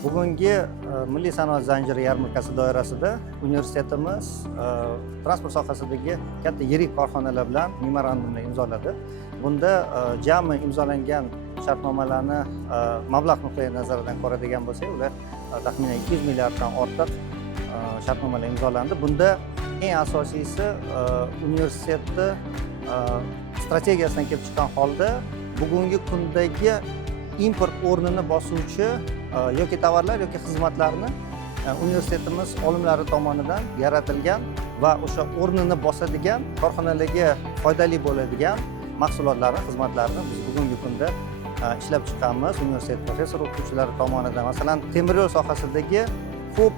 Bugungi Milliy sanoat zanjiri yarmarkasi doirasida universitetimiz transport sohasidagi katta yirik korxonalar bilan memorandumni imzoladi. Bunda jami imzolangan shartnomalarni mablag' nuqtai nazaridan ko'radigan bo'lsak, ular taxminan 200 milliarddan ortiq shartnomalar imzolandi. Bunda eng asosiysi universitetni strategiyasidan kelib chiqqan holda bugungi kundagi import o'rnini bosuvchi yoki tovarlar yoki xizmatlarni universitetimiz olimlari tomonidan yaratilgan va o'sha o'rnini bosadigan, korxonalarga foydali bo'ladigan mahsulotlarni, xizmatlarni biz bugungi kunda ishlab chiqqanmiz. Universitet professor o'qituvchilari tomonidan, masalan, temir yo'l sohasidagi ko'p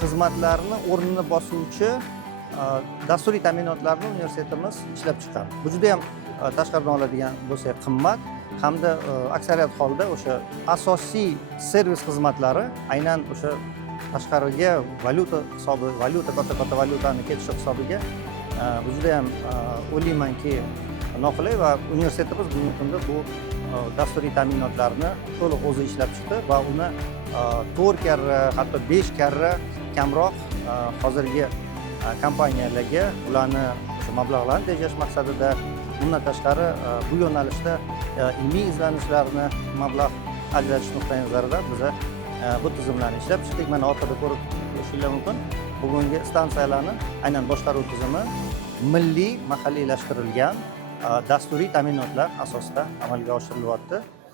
xizmatlarni o'rnini bosuvchi dasturiy ta'minotlarni universitetimiz ishlab chiqqan. Bu juda ham tashqaridan oladigan bo'lsak qimmat hamda aksariyat holda o'sha asosiy servis xizmatlari aynan o'sha tashqariga valyuta hisobi, katta valyutani ketishi hisobiga bu juda ham o'ylaymanki noqulay va universitetimiz bugungi kunda bu dasturiy ta'minotlarni to'liq o'zi ishlab chiqdi va uni 4 karra, hatto 5 karra kamroq hozirgi kompaniyalarga ularni mablag'larni tejash maqsadida, bundan tashqari bu yo'nalishda ilmiy izlanishlarni mablag' ajratish nuqtai nazaridan biz bu tizimlarni ishlab chiqdik. Mana orqada ko'rib turishinglar mumkin. Bugungi stansiyalarni aynan boshqaruv tizimi milliy mahalliylashtirilgan dasturiy ta'minotlar asosida amalga oshirilyapti.